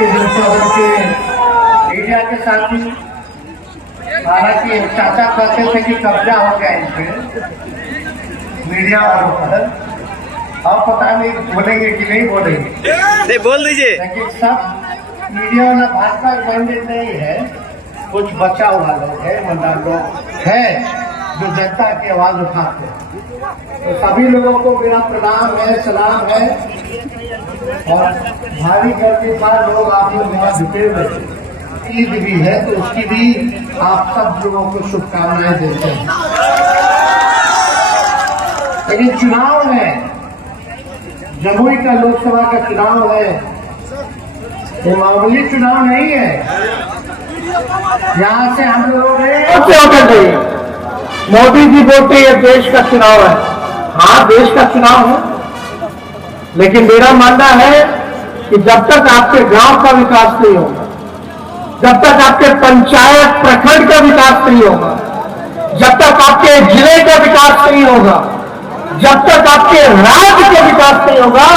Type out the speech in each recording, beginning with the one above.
के दोस्तों के मीडिया के साथ ही हालांकि चाचा कहते थे कि कब्जा हो गया इन पे मीडिया वालों पर, अब पता नहीं बोलेंगे कि नहीं बोलेंगे, नहीं बोल दीजिए। लेकिन सब मीडिया वाला भाजपा कैंडिडेट नहीं है, कुछ बचा हुआ लोग है, ईमानदार लोग है जो जनता की आवाज उठाते हैं। तो सभी लोगों को मेरा प्रणाम है, सलाम है। और भारी गर्मी का लोग आप लोग वहाँ जुटे हुए, ईद भी है तो उसकी भी आप सब लोगों को शुभकामनाएं देते हैं। लेकिन चुनाव है, जमुई का लोकसभा का चुनाव है, ये मामूली चुनाव नहीं है। यहाँ से हम लोगों ने मोदी जी बोलते ये देश का चुनाव है। हाँ, देश का चुनाव है, लेकिन मेरा मानना है कि जब तक आपके गांव का विकास नहीं होगा, जब तक आपके पंचायत प्रखंड का विकास नहीं होगा, जब तक आपके जिले का विकास नहीं होगा, जब तक आपके राज्य का विकास नहीं होगा,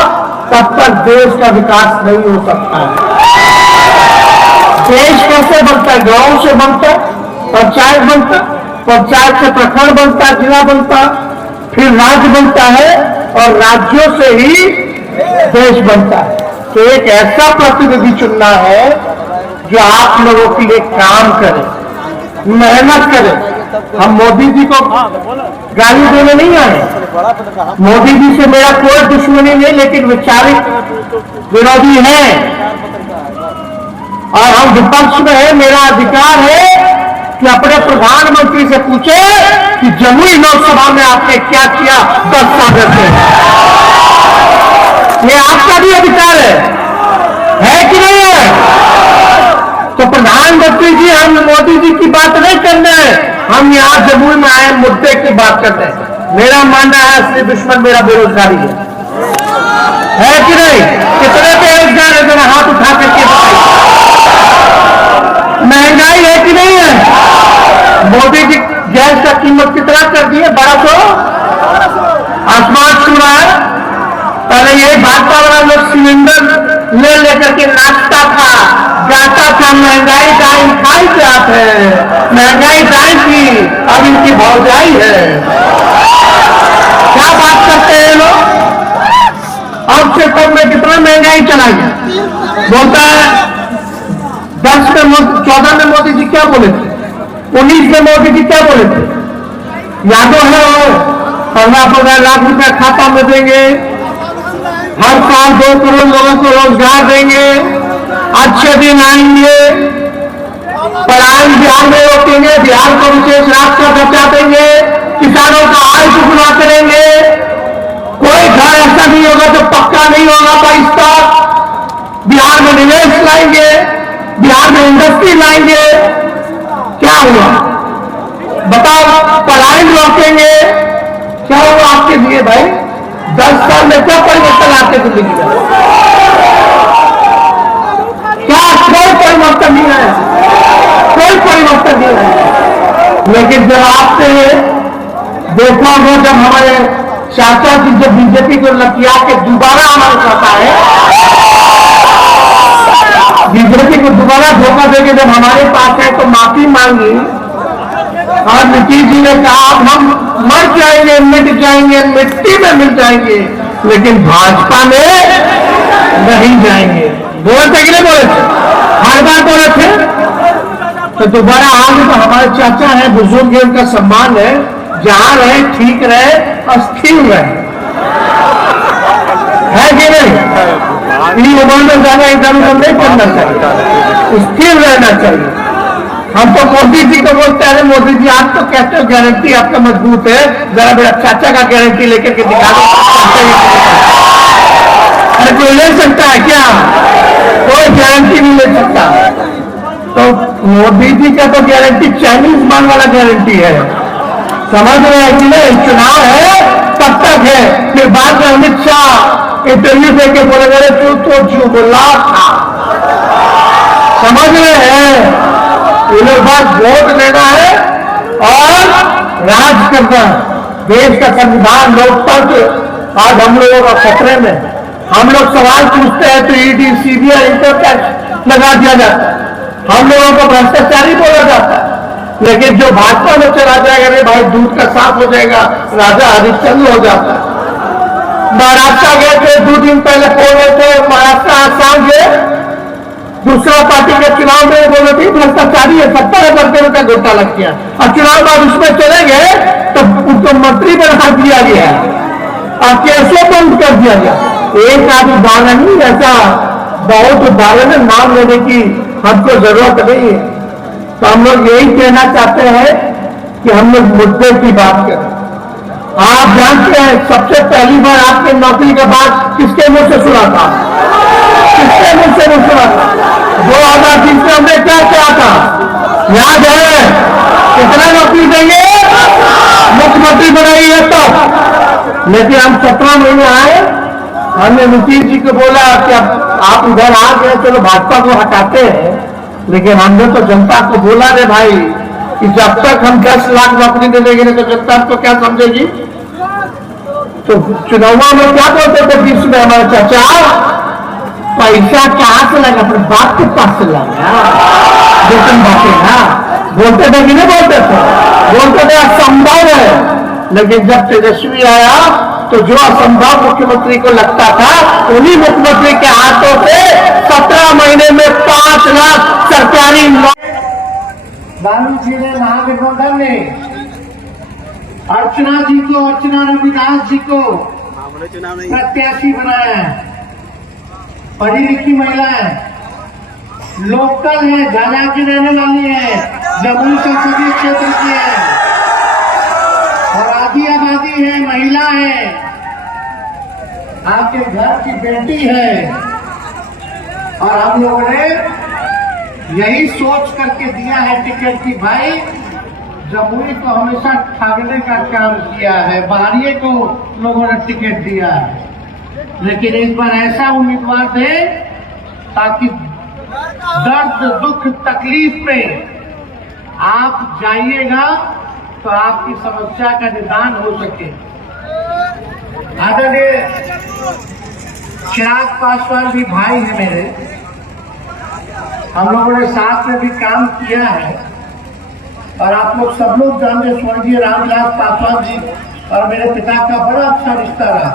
तब तक देश का विकास नहीं हो सकता है। देश कैसे बनता है? गांव से बनता है, पंचायत बनता, पंचायत से प्रखंड बनता, जिला बनता, फिर राज्य बनता है और राज्यों से ही देश बनता है। तो एक ऐसा प्रतिनिधि चुनना है जो आप लोगों के लिए काम करे, मेहनत करे। हम मोदी जी को गाली देने नहीं आए, मोदी जी से मेरा कोई दुश्मनी नहीं, लेकिन वैचारिक विरोधी है और हम विपक्ष में है। मेरा अधिकार है कि अपने प्रधानमंत्री से पूछे कि जमुई लोकसभा में आपने क्या किया 10 साल से। ये आपका भी अधिकार है कि नहीं है? तो प्रधानमंत्री जी, हम मोदी जी की बात नहीं करना है, हम यहाँ जमुई में आए मुद्दे की बात करते हैं। मेरा मानना है असली दुश्मन मेरा बेरोजगारी है कि नहीं? कितने बेरोजगार है, जरा हाथ उठा करके बताइए। महंगाई है कि नहीं है? मोदी जी गैस का कीमत कितना कर दिए? 1200, आसमान छू रहा है। पहले ये भाजपा वाला लोग सिलेंडर ले लेकर के नाचता था, गाता था, महंगाई दाई खाई क्या है, महंगाई दाई थी, अब इनकी भौजाई है। क्या बात करते हैं लोग? अब से कम में कितना महंगाई चला गया? बोलता है 10 में 14 में मोदी जी क्या बोले थे, 19 में मोदी जी क्या बोले थे? यादों है वो 15 लाख रुपया खाता में देंगे, हर साल 2 करोड़ लोगों को रोजगार देंगे, अच्छे दिन आएंगे, पढ़ाई बिहार में रोकेंगे, बिहार को विशेष रास्ता बचा देंगे, किसानों का आय दुगुना करेंगे, कोई घर ऐसा नहीं होगा जो पक्का नहीं होगा 22 तक, बिहार में निवेश लाएंगे, बिहार में इंडस्ट्री लाएंगे। क्या हुआ बताओ? पढ़ाई रोकेंगे, क्या हुआ आपके लिए भाई? 10 साल में क्या परिवर्तन आपके जिंदगी में? क्या कोई परिवर्तन नहीं है, कोई परिवर्तन नहीं है। लेकिन जब आपने देखा होगा, जब हमारे चाचा जी जब बीजेपी को लकिया के दोबारा हमारे साथ आए, बीजेपी को दोबारा धोखा देके जब हमारे पास है तो माफी मांगी और नीतीश जी ने कहा हम मर जाएंगे, मिट जाएंगे, मिट्टी में मिल जाएंगे, लेकिन भाजपा में नहीं जाएंगे। बोले थे कि नहीं बोले थे? हर बार बोले थे। तो दोबारा आगे तो हमारे चाचा हैं, बुजुर्ग हैं, उनका सम्मान है, जहां रहे ठीक रहे और स्थिर रहे, है कि नहीं? इन उम्र में ज्यादा इधर उधर नहीं करना चाहिए, स्थिर रहना चाहिए। हम तो मोदी जी को बोलते हैं, मोदी जी आप तो कहते हो गारंटी आपका मजबूत है, जरा मेरा चाचा का गारंटी लेकर के दिखा दो। अरे कोई ले सकता है क्या? कोई गारंटी नहीं ले सकता। तो मोदी जी का तो गारंटी चाइनीज माल वाला गारंटी है, समझ रहे हैं कि नहीं? चुनाव है तब तक है, फिर बाद में अमित शाह इंटरव्यू देके बोले गए तू बोला था। समझ रहे हैं? उन्हें बस वोट लेना है और राज करना है। देश का संविधान, लोकतंत्र आज हम लोगों का खतरे में। हम लोग सवाल पूछते हैं तो ईडी, सीबीआई, इनको क्या लगा दिया जाता है, हम लोगों को भ्रष्टाचारी बोला जाता है। लेकिन जो भाजपा में चला जाएगा, अरे भाई दूध का साफ हो जाएगा, राजा हरिश्चंद्र हो जाता है। महाराष्ट्र गए थे, 2 दिन पहले बोल रहे थे, महाराष्ट्र आसाम गए, दूसरा पार्टी के चुनाव में बोले थे भ्रष्टाचारी है, 70,000 रुपये का घोटाला किया, और चुनाव बाद उसमें चले गए तो उनको मंत्री बना दिया गया और केसों बंद कर दिया गया। एक आध उदाहरण नहीं, ऐसा बहुत उदाहरण है, नाम लेने की हमको जरूरत नहीं है। तो हम लोग यही कहना चाहते हैं कि हम लोग मुद्दे की बात करें। आप जानते हैं सबसे पहली बार आपके नौकरी के बाद किसके मुंह से सुना था? किसके मुंह से सुना था? 2020 में हमने क्या किया था याद है? कितना नौकरी देंगे? मुख्यमंत्री बनाइए तो। लेकिन हम 17 महीने आए, हमने नीतीश जी को बोला कि अब आप उधर आ गए, चलो भाजपा को हटाते हैं, लेकिन हमने तो जनता को बोला रे भाई कि जब तक हम 10 लाख नौकरी दे देंगे तो जनता को क्या समझेगी? तो चुनावों में क्या बोलते थे बीच में हमारे चाचा, पैसा कहां से लगा? अपने बाप के पास से लगा। लेकिन बातें ना बोलते थे कि नहीं बोलते थे? बोलते थे असंभव है। लेकिन जब तेजस्वी आया तो जो असंभव मुख्यमंत्री को लगता था, उन्हीं मुख्यमंत्री के हाथों से 17 महीने में 5 लाख सरकारी लालू जी ने, महागठबंधन ने अर्चना जी को, अर्चना रविदास जी को प्रत्याशी बनाया है। पढ़ी लिखी महिला है, लोकल है, झाझा की रहने वाली है, जमुई संसदीय क्षेत्र की है और आधी आबादी है, महिला है, आपके घर की बेटी है। और हम लोगों ने यही सोच करके दिया है टिकट की भाई जमुई को हमेशा ठगने का काम किया है, बाहरिये को लोगों ने टिकट दिया है। लेकिन इस बार ऐसा उम्मीदवार दे ताकि दर्द दुख तकलीफ में आप जाइएगा तो आपकी समस्या का निदान हो सके। आदरणीय चिराग पासवान भी भाई है मेरे, हम लोगों ने साथ में भी काम किया है और आप लोग सब लोग जानते, स्वर्गीय रामविलास पासवान जी और मेरे पिता का बड़ा अच्छा रिश्ता रहा।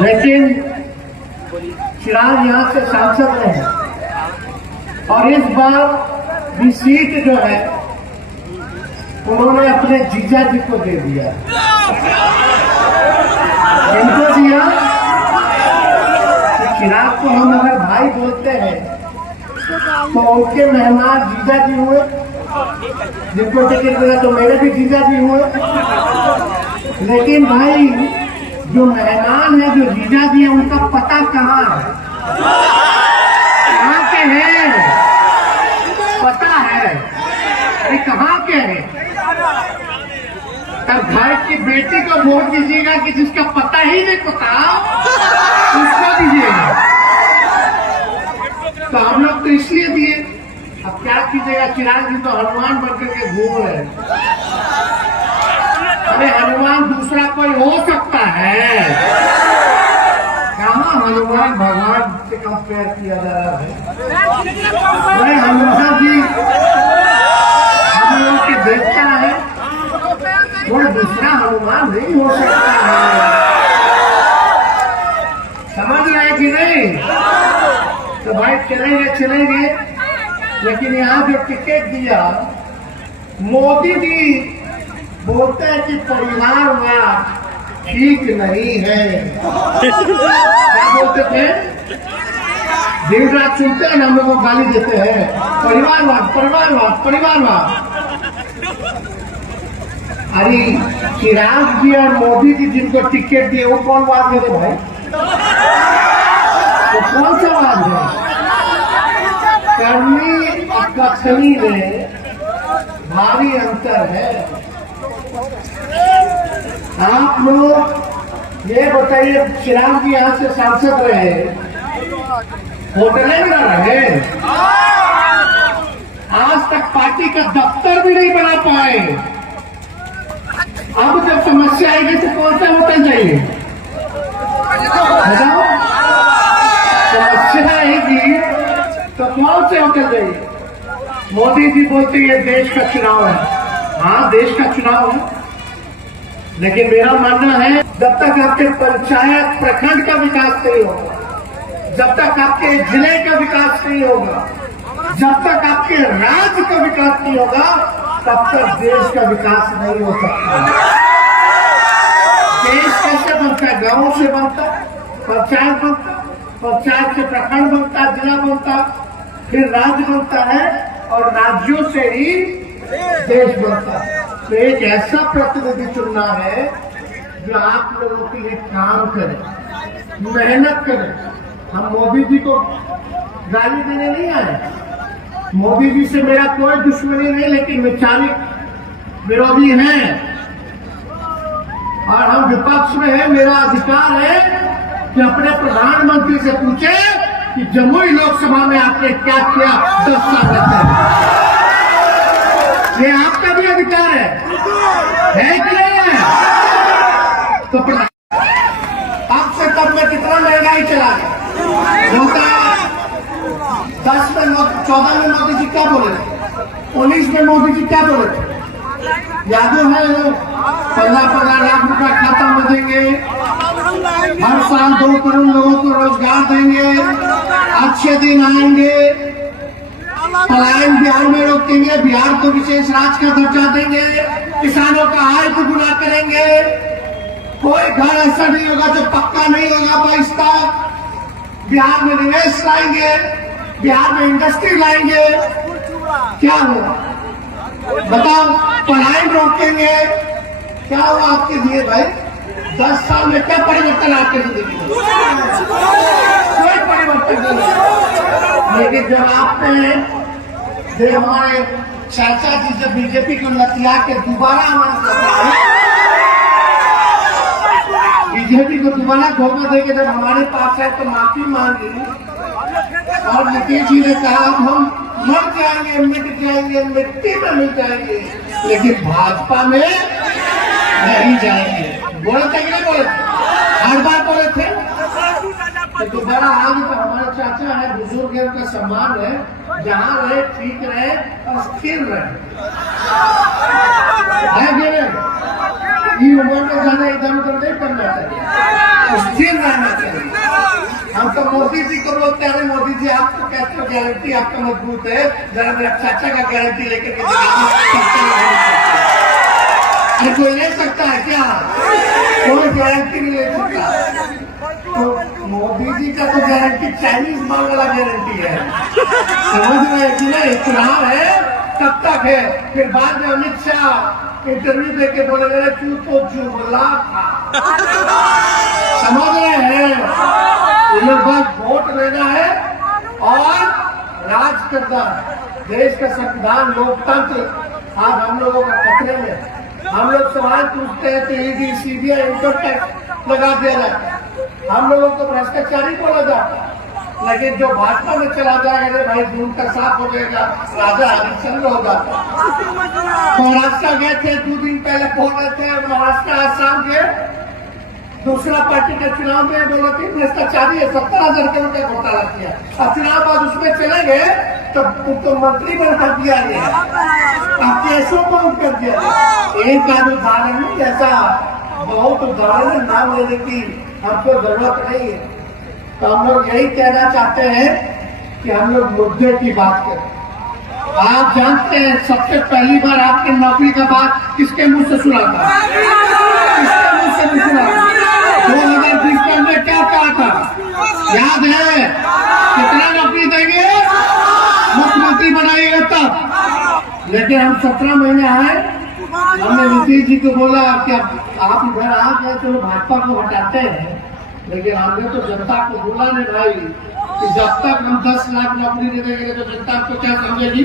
लेकिन चिराग यहाँ से सांसद रहे और इस बार भी सीट जो है उन्होंने अपने जीजा जी को दे दिया। इनको दिया कि चिराग को हम अगर भाई बोलते हैं तो उनके मेहमान जीजा जी हुए, जिनको टिकट मिला तो मेरे भी जीजा जी हुए। लेकिन भाई जो मेहमान है, जो जीजा जी है, उनका पता कहाँ है? कहाँ के हैं? पता है? अरे कहाँ के हैं? तब घर की बेटी को वोट दीजिएगा कि जिसका पता ही नहीं पता उसको दीजिएगा। तो हम लोग तो इसलिए दिए। अब क्या कीजिएगा, चिराग जी तो हनुमान बनकर के घूम रहे हैं। अरे हनुमान दूसरा कोई हो सकता है? कहाँ हनुमान भगवान से कंपेयर किया जा रहा है? अरे हनुमान जी हम लोग के देवता है, वो दूसरा हनुमान नहीं हो सकता है। समझ रहे कि नहीं? तो भाई चलेंगे, लेकिन यहाँ जो टिकट दिया, मोदी जी बोलते हैं कि परिवारवाद ठीक नहीं है। क्या बोलते थे? दिन रात सुनते हैं, हम लोग को गाली देते हैं, परिवारवाद। अरे चिराग जी और मोदी जी जिनको टिकट दिए वो कौन बात है भाई? तो कौन सा बात है? करनी और कथनी में भारी अंतर है। आप लोग ये बताइए, चिराग जी यहाँ से सांसद रहे, होटलें बना रहे, आज तक पार्टी का दफ्तर भी नहीं बना पाए। अब जब समस्या आएगी तो कौन सा होटल चाहिए बताओ? समस्या आएगी तो कौन से होकर देंगे? मोदी जी बोलते हैं देश का चुनाव है। हाँ, देश का चुनाव है, लेकिन मेरा मानना है जब तक आपके पंचायत प्रखंड का विकास नहीं होगा, जब तक आपके जिले का विकास नहीं होगा, जब तक आपके राज्य का विकास नहीं होगा, तब तक देश का विकास नहीं हो सकता। देश कैसे बनता है? गांवों से बनता है, पंचायत बनता, पंचायत से प्रखंड बनता, जिला बनता, फिर राज्य बनता है, और राज्यों से ही देश बनता है। तो एक ऐसा प्रतिनिधि चुनना है जो आप लोगों के लिए काम करे, मेहनत करे। हम मोदी जी को गाली देने नहीं आए, मोदी जी से मेरा कोई दुश्मनी नहीं, लेकिन वैचारिक विरोधी हैं और हम विपक्ष में हैं। मेरा अधिकार है कि अपने प्रधानमंत्री से पूछे कि जमुई लोकसभा में आपने क्या किया 10 साल तक। ये आपका भी अधिकार है कि नहीं है? तो अब से तब में कितना महंगाई चला गया होता है। 10 में 14 में मोदी जी क्या बोले थे? 19 में मोदी जी क्या बोले थे? याद है? 15 लाख रुपया खाता में देंगे, हर साल 2 करोड़ लोगों को रोजगार देंगे, अच्छे दिन आएंगे, पलायन बिहार में रोकेंगे, बिहार को विशेष राज्य का दर्जा देंगे, किसानों का आय दुगुना करेंगे, कोई घर ऐसा नहीं होगा जो पक्का नहीं होगा 22 तक, बिहार में निवेश लाएंगे, बिहार में इंडस्ट्री लाएंगे। क्या हुआ बताओ? पलायन रोकेंगे। क्या हुआ आपके लिए भाई? 10 साल में क्या परिवर्तन आपके जिंदगी में? कोई परिवर्तन नहीं। लेकिन जब आपने जो हमारे चाचा जी जब बीजेपी को लतिया के दोबारा बीजेपी को दोबारा धोखा देके जब हमारे पास है तो माफी मांगी, और नीतीश जी ने कहा हम मर जाएंगे, मिट जाएंगे, मिट्टी में मिल जाएंगे, लेकिन भाजपा में नहीं जाएंगे। बोले थे कि नहीं बोले थे? हर बार बोले थे। तो दोबारा आगे तो हमारे चाचा है, बुजुर्ग है, उनका सम्मान है, जहाँ रहे ठीक रहे और स्थिर रहे। ये उम्र में जाना इधर उधर नहीं करना चाहिए, स्थिर रहना चाहिए। हम तो मोदी जी को बोलते हैं, मोदी जी आपको कैसे गारंटी आपका मजबूत है, जरा मेरा चाचा का गारंटी लेकर कोई ले सकता है क्या? कोई गारंटी नहीं ले सकता। तो मोदी जी का तो गारंटी चाइनीज माल वाला गारंटी है, समझ रहे कि नहीं? चुनाव है तब तक है, फिर बाद में अमित शाह इंटरव्यू देके बोले मेरे क्यों तो जुमला था। समझ रहे हैं? इन लोग बस वोट लेना है और राज करना है। देश का संविधान लोकतंत्र आज हम लोगों का खतरे में। हम लोग सवाल पूछते हैं तो ईडी सीबीआई इनकम टैक्स लगा दिया जाए, हम लोगों को भ्रष्टाचारी बोला जाता, लेकिन जो भाजपा में चला जाएगा भाई दूध का साफ हो जाएगा, राजा हरिश्चंद्र हो जाता। महाराष्ट्र गए थे 2 दिन पहले बोल रहे थे, महाराष्ट्र आसाम के दूसरा पार्टी के चुनाव में बोला कि भ्रष्टाचारी है, 70,000 करोड़ का घोटाला किया। अब चुनाव बाद उसमें चले गए तो मंत्री बना दिया गया, अब केसों को कर दिया गया। एक का उदाहरण नहीं, ऐसा बहुत उदाहरण नाम लेने की हमको जरूरत नहीं है। तो हम लोग यही कहना चाहते हैं कि हम लोग मुद्दे की बात करें। आप जानते हैं सबसे पहली बार आपकी नौकरी का बात किसके मुंह से सुना था? किसके मुंह से नहीं सुना? 2020 के अंदर क्या कहा था याद है? कितना नौकरी देंगे? मुख्यमंत्री बनाइएगा तब। लेकिन हम 17 महीने आए, हमने नीतीश जी को बोला कि आप इधर आ गए चलो भाजपा को हटाते हैं, लेकिन हमने तो जनता को बोला नहीं भाई कि जब तक हम 10 लाख नौकरी नहीं देंगे तो जनता को क्या समझेगी?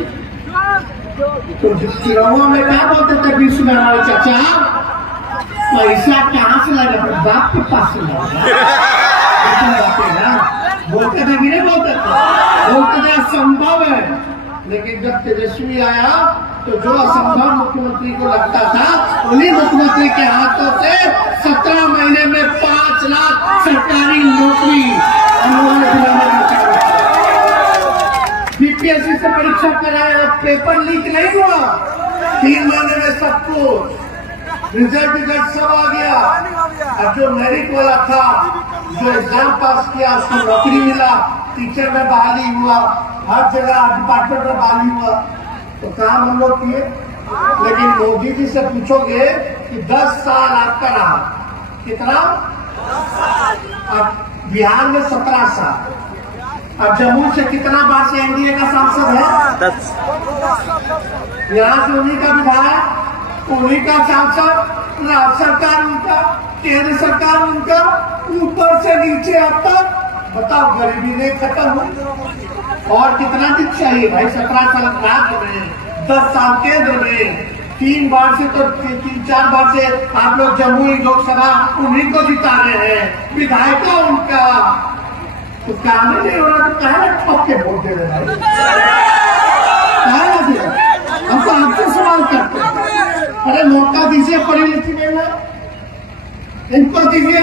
तो चुनावों में क्या बोलते थे 20 में हमारे चाचा, पैसा कहाँ से लगा? बाप के पास से लगा। बोलते थे कि नहीं बोलते थे? बोलते थे असंभव है, लेकिन जब तेजस्वी आया तो जो असंभव मुख्यमंत्री को लगता था, उन्हीं मुख्यमंत्री के हाथों से 17 महीने में 5 लाख सरकारी नौकरी अनुमान दिलाना चाहता। बीपीएससी से परीक्षा कराया, पेपर लीक नहीं हुआ, 3 महीने में सब कुछ रिजल्ट सब आ गया। और जो मेरिट वाला था, जो एग्जाम पास किया, उसको नौकरी मिला, टीचर में बहाली हुआ, हर जगह डिपार्टमेंट में बहाली हुआ। तो काम हम लोग किए। लेकिन मोदी जी से पूछोगे कि 10 साल आपका रहा, कितना? और बिहार में 17 साल, और जम्मू से कितना बार से एनडीए का सांसद है? 10। यहाँ से उन्हीं का विधायक, उन्हीं का सांसद, राज्य सरकार उनका, केंद्र सरकार उनका, ऊपर से नीचे अब तक। बताओ, गरीबी नहीं खत्म हुई? और कितना दिन चाहिए भाई? 17 साल राज्य में, 10 साल केंद्र में, 3 बार से तो 3-4 बार से आप लोग जमुई लोकसभा उन्हीं को जिता रहे हैं, विधायक उनका। तो काम नहीं हो रहा तो कहा ठोक के वोट दे रहे हैं? हम तो आपसे सवाल करते हैं। अरे मौका दीजिए पढ़ी लिखी में, इनको दीजिए।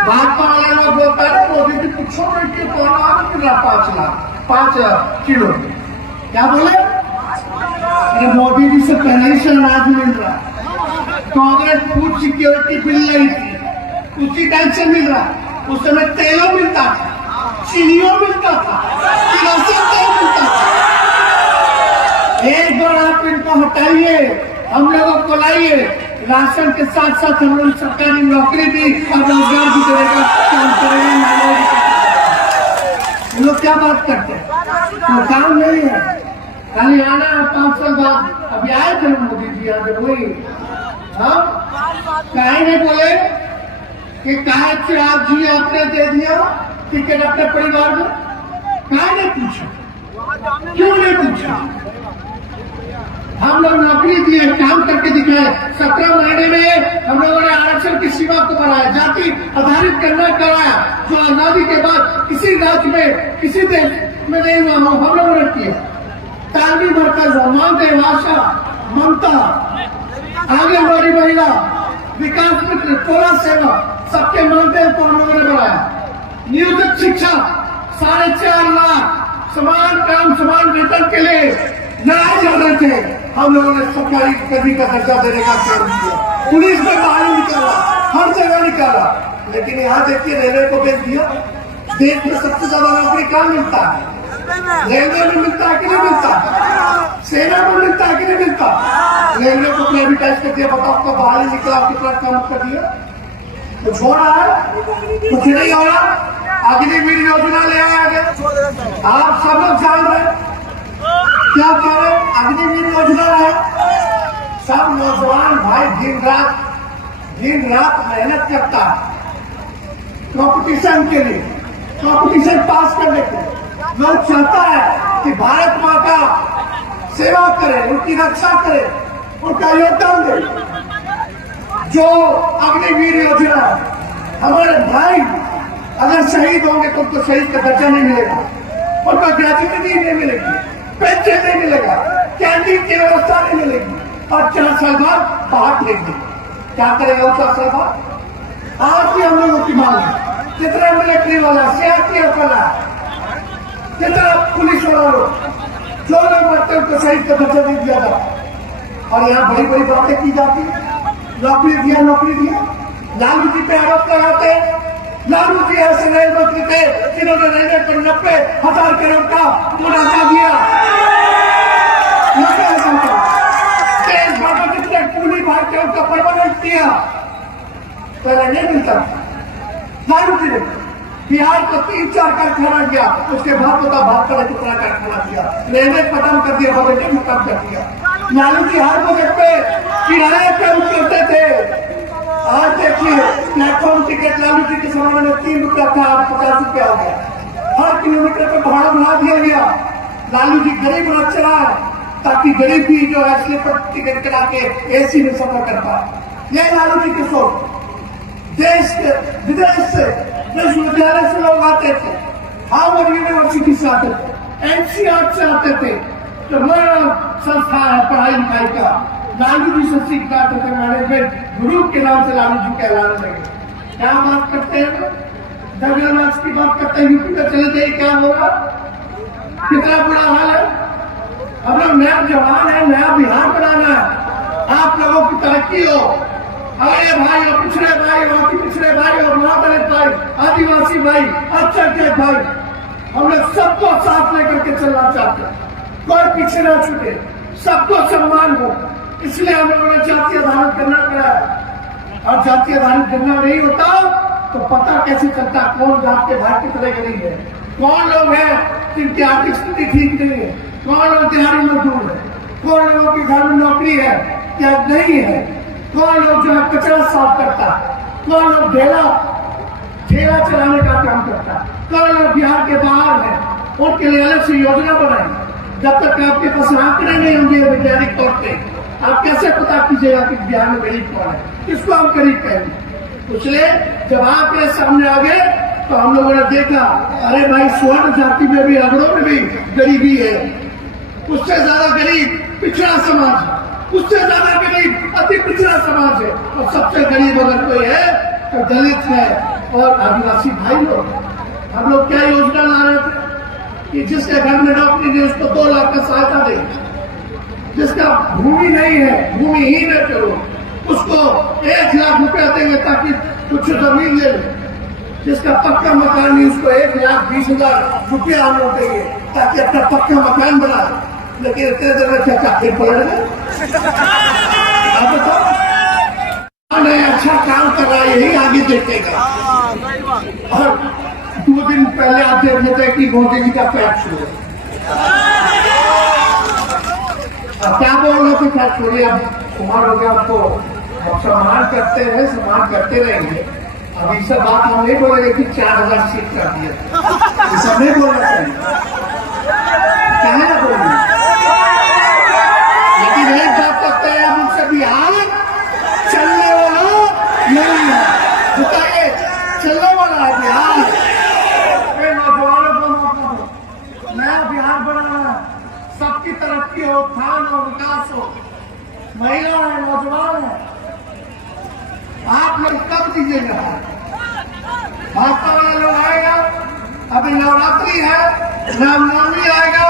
भाजपा वाले लोग बोलता है मोदी जी पूछो नहीं कि कौन मिल रहा 5 लाख 5 किलो, क्या बोले? अरे मोदी जी से पहले ही से अनाज मिल रहा। कांग्रेस फूड सिक्योरिटी बिल नहीं थी, उसी टाइम से मिल रहा। उस समय तेलों मिलता था, चीनियों मिलता था, किरोसिन तेल मिलता था। एक बार आप इनको हटाइए, हम लोगों को लाइए, राशन के साथ साथ हम लोग सरकारी नौकरी भी और रोजगार भी देगा, काम करेंगे। लोग क्या बात करते हैं? तो काम नहीं है, खाली आना 5 साल बाद। अभी आए थे मोदी जी, आज वही हम कहीं नहीं बोले कि काहे चिराग जी आपने दे दिया टिकट अपने परिवार में? काहे नहीं पूछा? क्यों नहीं पूछा? हम लोग नौकरी दिए, काम करके दिखाए। 17 महीने में हम लोगों ने आरक्षण की सीमा को बढ़ाया, जाति आधारित करना कराया, जो आजादी के बाद किसी राज्य में, किसी देश में नहीं हुआ हो, हम लोगों ने किया। तालमी मरकज, मानदेय, भाषा, ममता, आंगनबाड़ी महिला, विकास मित्र, टोला सेवा, सबके मानदेय को हम लोगों ने बढ़ाया। नियोजित शिक्षा 4.5 लाख, समान काम समान वेतन के लिए लड़ाई लड़ रहे थे। हम लोगों ने सरकारी कर्मी का दर्जा देने का काम किया, पुलिस में बाहर निकाला, हर जगह निकाला। लेकिन यहाँ देखिए, रेलवे को बेच दिया। देश में सबसे ज्यादा नौकरी कहाँ मिलता है? रेलवे में मिलता है कि नहीं मिलता? सेना में मिलता है कि नहीं मिलता? रेलवे को प्राइवेटाइज कर दिया। बताओ, आपका बाहर निकला, कितना काम कर दिया? कुछ हो रहा है? कुछ नहीं हो रहा। अग्निवीर योजना ले आया गया, आप सब लोग जान रहे क्या कह रहे? अग्निवीर योजना है। सब नौजवान भाई दिन रात मेहनत करता है कंपटीशन के लिए, कंपटीशन पास करने के लिए। लोग चाहता है कि भारत माँ का सेवा करे, उनकी रक्षा करे, उनका योगदान दे। जो अग्निवीर योजना, हमारे भाई अगर शहीद होंगे तो उनको शहीद का दर्जा नहीं मिलेगा, उनको ग्रेजुएटी नहीं मिलेगी, पेंशन नहीं मिलेगा, कैंटीन की व्यवस्था नहीं मिलेगी, और 4 साल बाद बाहर फेंक देंगे। क्या करेगा 4 साल बाद? आज भी हम लोगों की मांग है। कितना मिलिट्री वाला, सीआरपीएफ वाला, कितना पुलिस वाला लोग, जो लोग मरते उनको शहीद का दर्जा नहीं दिया जाता। और यहाँ बड़ी बड़ी बातें की जाती है, नौकरी दिया, नौकरी दिया। लालू जी पे आरोप लगाते हैं। लालू जी ऐसे नए मंत्री थे जिन्होंने रेलवे पर 90,000 करोड़ का मुनाफा दिया। देश भर में जितने कूली भारतीय उनका परमानेंट किया, पहले नहीं मिलता। लालू जी ने बिहार को 3-4 कारखाना किया, उसके बाद पता भाजपा ने कितना कारखाना किया, रेलवे खत्म कर दिया, बजट खत्म कर दिया। लालू जी हर बजट पे किराए पे उतरते थे। आज देखिए, प्लेटफॉर्म टिकट लालू जी के समय में 3 रुपया था, अब 50 रुपया हो गया। हर किलोमीटर पर भाड़ा बढ़ा दिया गया। लालू जी गरीब रख चला है ताकि गरीब भी जो है स्लीपर टिकट करा के एसी में सफर कर पाए। ये लालू जी की सोच। देश के विदेश से, विश्वविद्यालय से लोग आते थे, हार्वर्ड यूनिवर्सिटी से आते थे, एनसीआर से आते थे। तो बड़ा संस्था है पढ़ाई लिखाई का, लालू जी से सीख पाते थे। मैनेजमेंट गुरु के नाम से लालू जी कहलाने लगे। क्या बात करते हैं? जगन्नाथ की बात करते हैं, यूपी में चले जाइए, क्या होगा? कितना बुरा हाल है। हम लोग नया जवान है, नया बिहार बनाना है, आप लोगों की तरक्की हो। अरे भाई और पिछड़े भाई, बाकी पिछड़े भाई और महादलित भाई, आदिवासी भाई, अल्पसंख्यक भाई, हम लोग सबको साथ लेकर के चलना चाहते हैं। कोई पीछे ना छूटे, सबको सम्मान हो। इसलिए हम लोगों ने जातीय आधारित करना पड़ा है। और जातीय आधारित करना नहीं होता तो पता कैसे चलता कौन जात के भाई कितने गरीब है, कौन लोग हैं जिनकी आर्थिक स्थिति ठीक नहीं है, कौन लोग दिहाड़ी मजदूर है, कौन लोगों के घर में नौकरी है क्या नहीं है, कौन लोग जो है कचरा साफ करता है, कौन लोग ठेला चलाने का काम करता है, कौन लोग बिहार के बाहर है, उनके लिए अलग से योजना बनाई। जब तक आपके पास आंकड़े नहीं होंगे वैज्ञानिक तौर पे, आप कैसे पता कीजिएगा कि बिहार में गरीब कौन है, किसको हम गरीब कहेंगे। इसलिए जब आप मेरे सामने आ गए तो हम लोगों ने देखा, अरे भाई स्वर्ण जाति में भी, अगड़ों में भी गरीबी है। उससे ज्यादा गरीब पिछड़ा समाज है, उससे ज्यादा गरीब अति पिछड़ा समाज है, और सबसे गरीब अगर कोई है तो दलित है और आदिवासी भाई लोग। हम लोग क्या योजना ला रहे थे कि जिसके घर में नौकरी नहीं उसको 2 लाख का सहायता देंगे, जिसका भूमि नहीं है, भूमिहीन है चलो, उसको 1 लाख रुपया देंगे ताकि कुछ जमीन ले ले, जिसका पक्का मकान नहीं उसको 1,20,000 रुपया हम लोग देंगे ताकि अपना पक्का मकान बना ले। लेकिन इतने देर में क्या फिर पलट गए। अब तो अच्छा काम कर रहा है, यही आगे देखेगा। और 2 दिन पहले आप देख लेते कि मोदी जी का पैर छोड़े, क्या बोल रहे थे, क्या छोड़िए, अब उम्र हो गया, आपको अब सम्मान करते हैं, सम्मान करते रहेंगे। अब ये सब बात हम नहीं बोलेंगे कि 4,000 सीट कर दिए, ये सब नहीं बोलना चाहिए, क्या है ना बोलेंगे। लेकिन एक बात करते हैं हम उनसे, बिहार चलने वाला नहीं है, बताइए चलने वाला है बिहार। नौजवानों को मौका दो, नया बिहार बनाना है, सबकी तरक्की हो, उत्थान हो, विकास हो। महिला है, नौजवान है, आप लोग कब दीजिएगा। भाजपा वाला लोग आएगा, अभी नवरात्रि है, रामनवमी आएगा,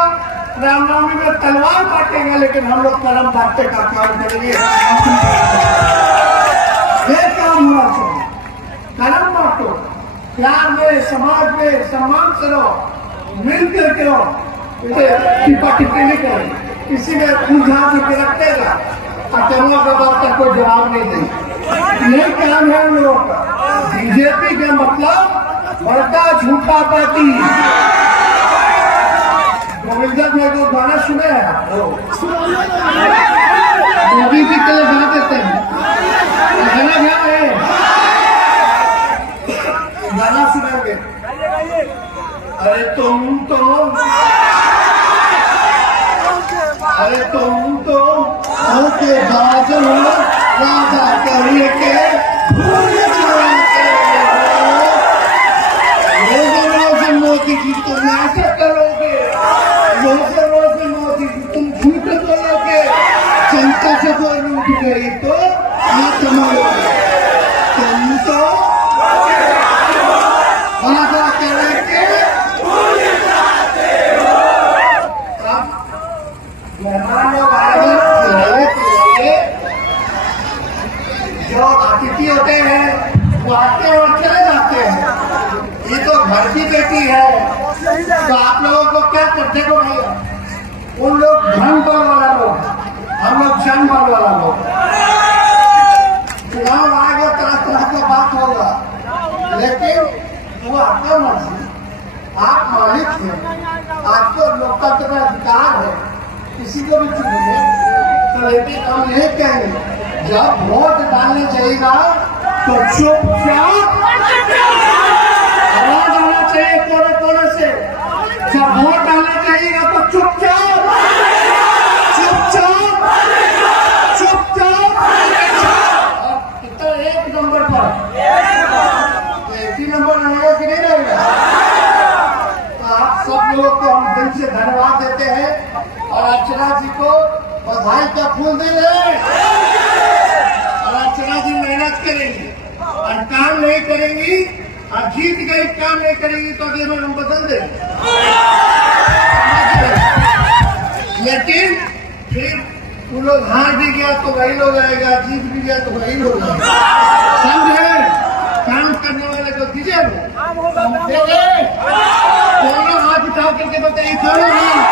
रामनवमी में तलवार बांटेगा, लेकिन हम लोग कलम बांटने का काम करेंगे। ये काम होना चाहिए, कलम बांटो, प्यार में, समाज में सम्मान करो, मिल करके रहो, टिप्पा टिप्पी नहीं करो, किसी में उलझा के रखेगा और तलवार का बात का कोई जवाब नहीं देगा। ये काम है हम लोगों का। बीजेपी का मतलब बड़का झूठा पार्टी। गोविंदा जी को गाना सुने हैं, मोदी जी के लिए गा देते हैं, गाना क्या है, गाना सुनेंगे। अरे तुम तो होके बाज हो, वादा करिए के भूल जाओगे। रोज मोदी जी तुम ऐसा करोगे, रोज मोदी जी तुम झूठ बोलोगे, जनता से वो लूट गई तो मत मरोगे। तुम तो वादा करके भूल जाते हो। मेहमान लोग आएगा, जो अतिथि होते हैं वो आते और चले जाते हैं। ये तो घर की बेटी है, तो आप लोगों को क्या करते हो भैया, उन लोग धन बल वाला लोग, हम लोग जन बल वाला लोग। चुनाव आएगा, तरह तरह का बात होगा, लेकिन वो आपका मर्जी, आप मालिक हैं, आपको लोकतंत्र का अधिकार है, किसी को भी चुनेंगे। तो लेकिन हम यही कहेंगे, जब वोट डालने जाएगा तो चुपचाप आवाज आना चाहिए कोने कोने से। जब वोट डालने जाइएगा तो चुपचाप कितना 1 नंबर पर, एक ही नंबर रहेगा कि नहीं रहेगा। तो आप सब लोगों को हम दिल से धन्यवाद देते हैं और अर्चना जी को बधाई का फूल दे रहे हैं। अर्चना जी मेहनत करेंगी और काम नहीं करेंगी और जीत गई, काम नहीं करेंगी तो अगले बार हम बदल देंगे। तुम लोग हार भी गया तो वही लोग आएगा, जीत भी गया तो वही लोग आएगा, समझे? काम करने वाले को दीजिए, दोनों हाथ उठा करके बताइए, दोनों हाथ